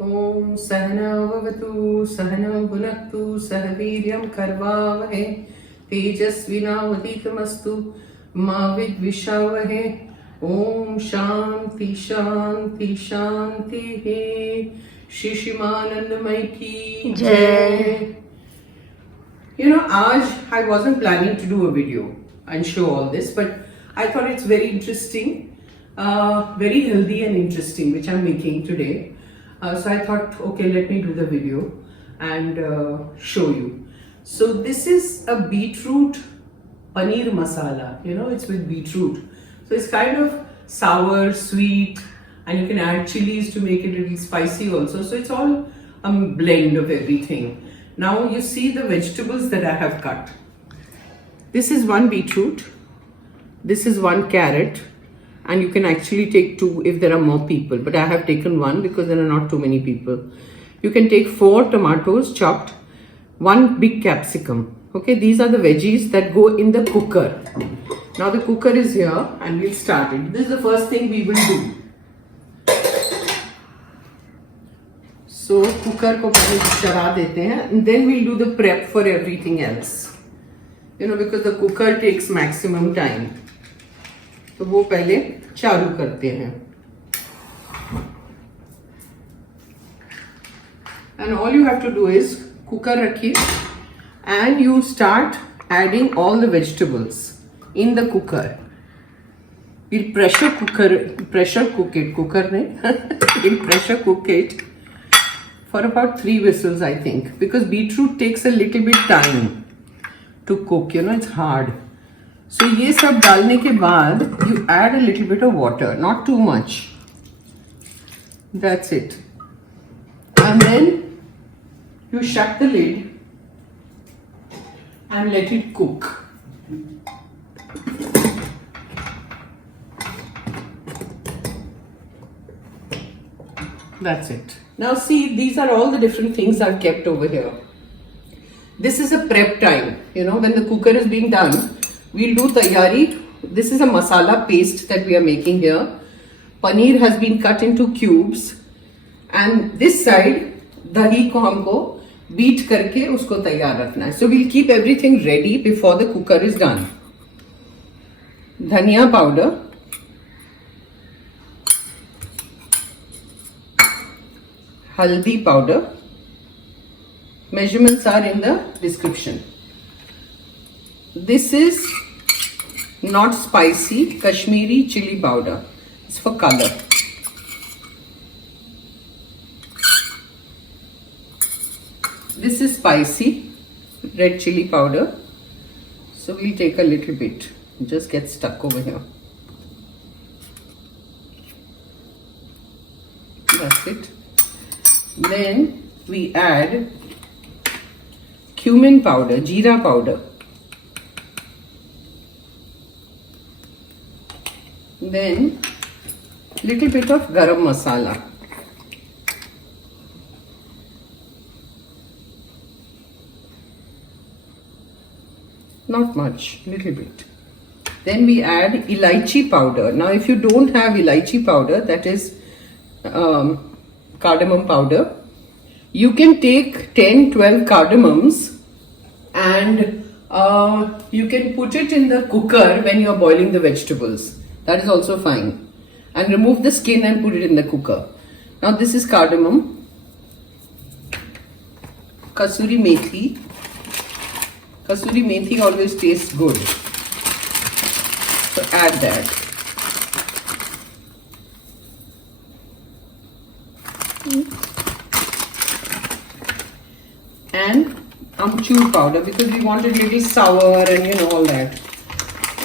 Om Sahana Vavatu Sahanam Bhunaktu Sahaviryam Karvavahe Tejasvinavaditamastu Ma Vidvishavahe. Om Shanti Shanti Shanti Shishimanandamai ki Jai. You know, I wasn't planning to do a video and show all this, but I thought it's very interesting, very healthy and interesting, which I'm making today. So I thought, okay, let me do the video and show you. So this is a beetroot paneer masala. You know, it's with beetroot. So it's kind of sour, sweet, and you can add chilies to make it a little spicy also. So it's all a blend of everything. Now you see the vegetables that I have cut. This is one beetroot. This is one carrot. And you can actually take two if there are more people. But I have taken one because there are not too many people. You can take 4 tomatoes chopped. 1 big capsicum. Okay, these are the veggies that go in the cooker. Now the cooker is here and we'll start it. This is the first thing we will do. So cooker ko pehle chara dete hain and then we'll do the prep for everything else. You know, because the cooker takes maximum time. तो वो पहले चालू करते हैं. And all you have to do is cooker रखिए and you start adding all the vegetables in the cooker. You'll pressure cook it. You'll pressure cook it for about 3 whistles, I think, because beetroot takes a little bit time to cook. You know, it's hard. So ये सब डालने के बाद you add a little bit of water, not too much. That's it. And then you shut the lid and let it cook. That's it. Now see, these are all the different things I've kept over here. This is a prep time. You know, when the cooker is being done, we'll do tayari. This is a masala paste that we are making here. Paneer has been cut into cubes. And this side, dahi ko humko beat karke usko taiyar rakhna hai. So we'll keep everything ready before the cooker is done. Dhaniya powder. Haldi powder. Measurements are in the description. This is not spicy Kashmiri chili powder. It's for color. This is spicy red chili powder. So we'll take a little bit. It just gets stuck over here. That's it. Then we add cumin powder, jeera powder. Then little bit of garam masala. Not much, little bit. Then we add elaichi powder. Now if you don't have elaichi powder, that is cardamom powder, you can take 10-12 cardamoms and you can put it in the cooker when you are boiling the vegetables. That is also fine. And remove the skin and put it in the cooker. Now this is cardamom, kasuri methi. Kasuri methi always tastes good. So add that. And amchur powder, because we want it a little sour and you know all that.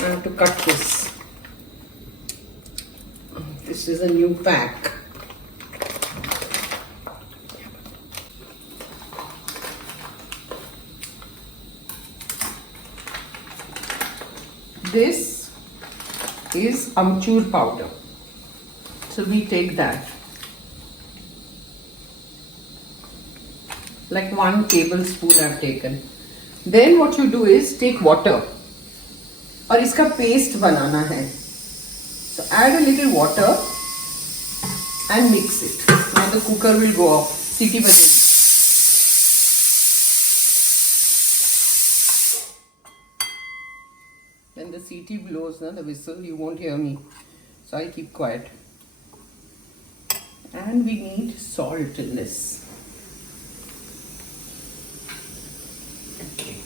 I have to cut this. This is a new pack. This is amchur powder. So we take that. Like 1 tablespoon I've taken. Then what you do is take water. और इसका paste बनाना है. So add a little water and mix it. Now the cooker will go off. Siti bajegi. When the siti blows, the whistle, you won't hear me. So I'll keep quiet. And we need salt in this. Okay.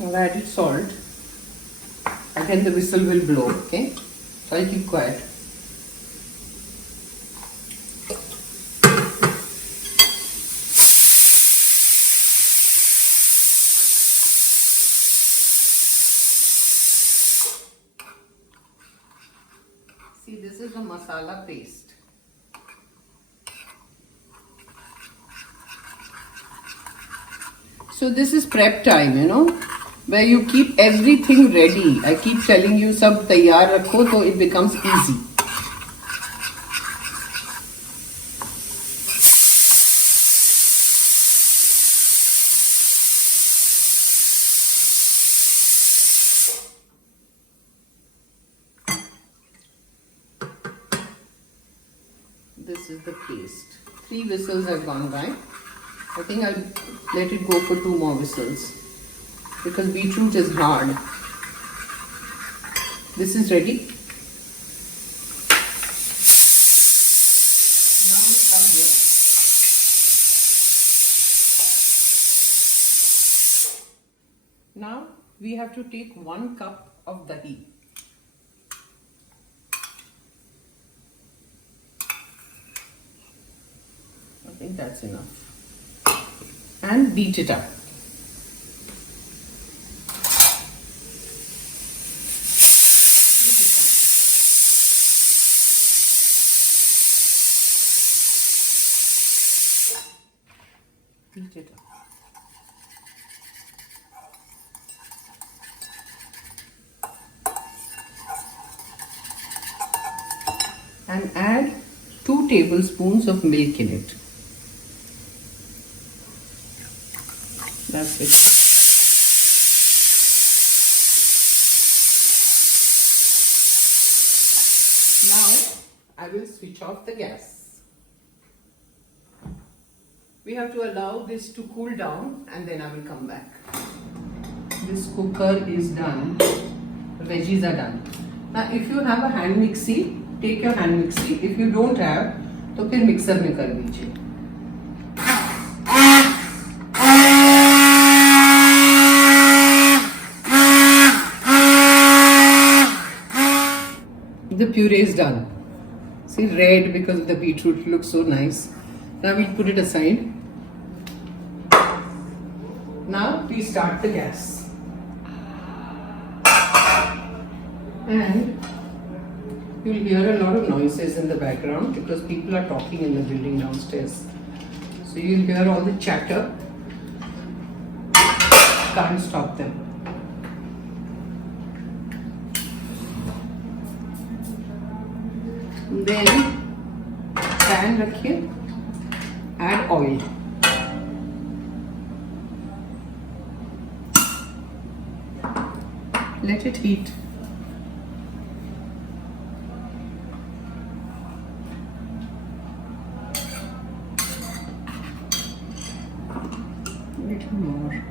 I've added salt. And then the whistle will blow, okay? So I'll keep quiet. See, this is the masala paste. So this is prep time, you know, where you keep everything ready. I keep telling you, sab taiyar rakho, so it becomes easy. This is the paste. 3 whistles have gone by. I think I'll let it go for 2 more whistles because beetroot is hard. This is ready. Now we come here. Now we have to take 1 cup of dahi. I think that's enough. And beat it up. Beat it up. And add 2 tablespoons of milk in it. That's it. Now I will switch off the gas. We have to allow this to cool down and then I will come back. This cooker is done. The veggies are done. Now if you have a hand mixie, take your hand mixie. If you don't have, तो फिर mixer में कर दीजिए. The puree is done. See, red because of the beetroot, it looks so nice. Now we'll put it aside. Now we start the gas. And you'll hear a lot of noises in the background because people are talking in the building downstairs. So you'll hear all the chatter. Can't stop them. Then pan rakhiye, add oil. Let it heat. Little more.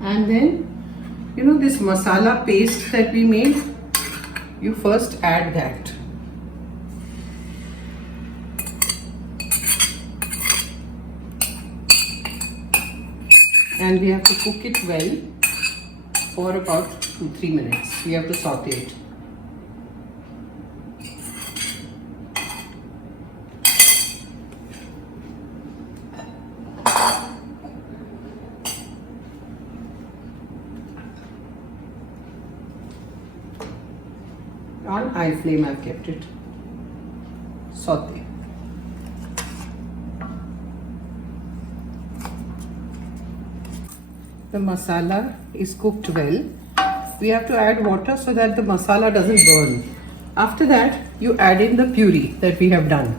And then, you know this masala paste that we made, you first add that. And we have to cook it well for about 2-3 minutes. We have to saute it. On high flame I've kept it. Saute. The masala is cooked well. We have to add water so that the masala doesn't burn. After that, you add in the puree that we have done.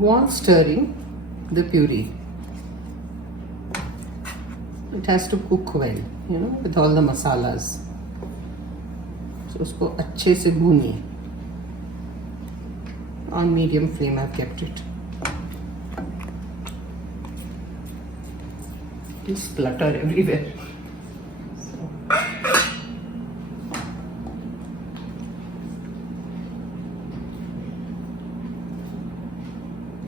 go on stirring the puree. It has to cook well, you know, with all the masalas. So उसको अच्छे से भूनिए. On medium flame I've kept it. Please splutter everywhere.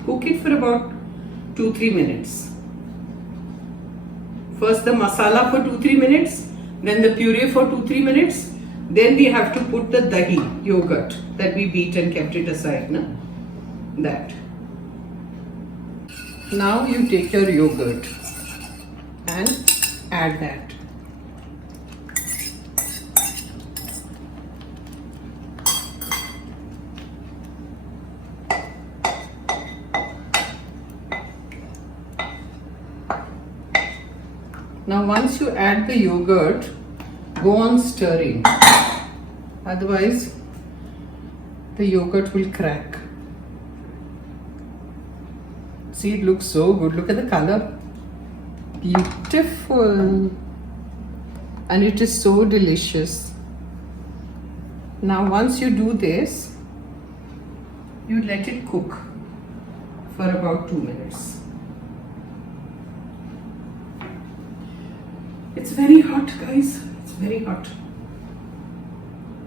Cook it for about 2-3 minutes. First the masala for 2-3 minutes, then the puree for 2-3 minutes. Then we have to put the dahi, yogurt, that we beat and kept it aside. Na? That. Now you take your yogurt and add that. Now once you add the yogurt, go on stirring. Otherwise, the yogurt will crack. See, it looks so good. Look at the color. Beautiful. And it is so delicious. Now once you do this, you let it cook for about 2 minutes. It's very hot, guys. It's very hot.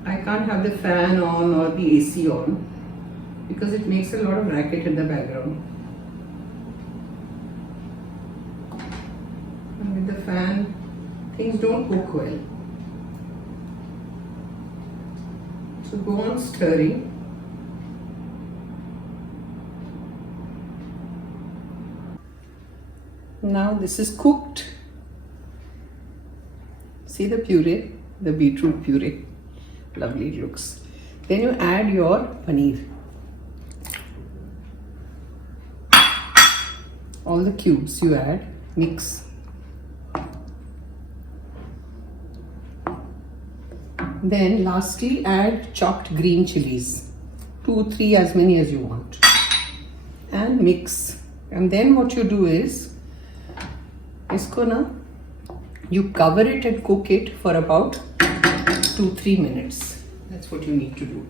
I can't have the fan on or the AC on because it makes a lot of racket in the background. And with the fan, things don't cook well. So go on stirring. Now this is cooked. See the puree, the beetroot puree. Lovely it looks. Then you add your paneer. All the cubes you add, mix. Then lastly add chopped green chilies. 2-3 as many as you want. And mix. And then what you do is, isko na, you cover it and cook it for about 2-3 minutes. That's what you need to do.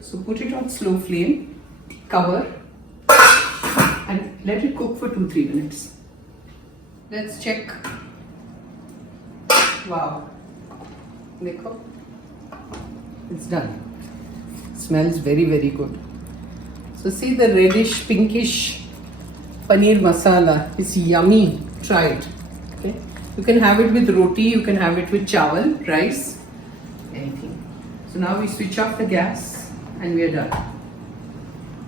So put it on slow flame, cover, and let it cook for 2-3 minutes. Let's check. Wow. Dekho. It's done. Smells very, very good. So see the reddish, pinkish paneer masala is yummy. Try it. Okay. You can have it with roti, you can have it with chawal, rice, anything. So now we switch off the gas and we are done.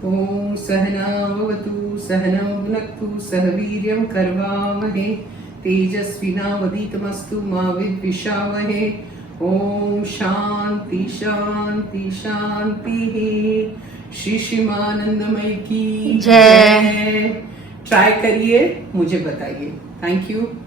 Om sahana bhavatu sahana bhunaktu sahaviryam karvamahe tejasvina vaditamastu ma vidvishavahe. Om shanti shanti shanti. Shri Shimanandamai ki jai. Try करिए, मुझे बताइए. Thank you.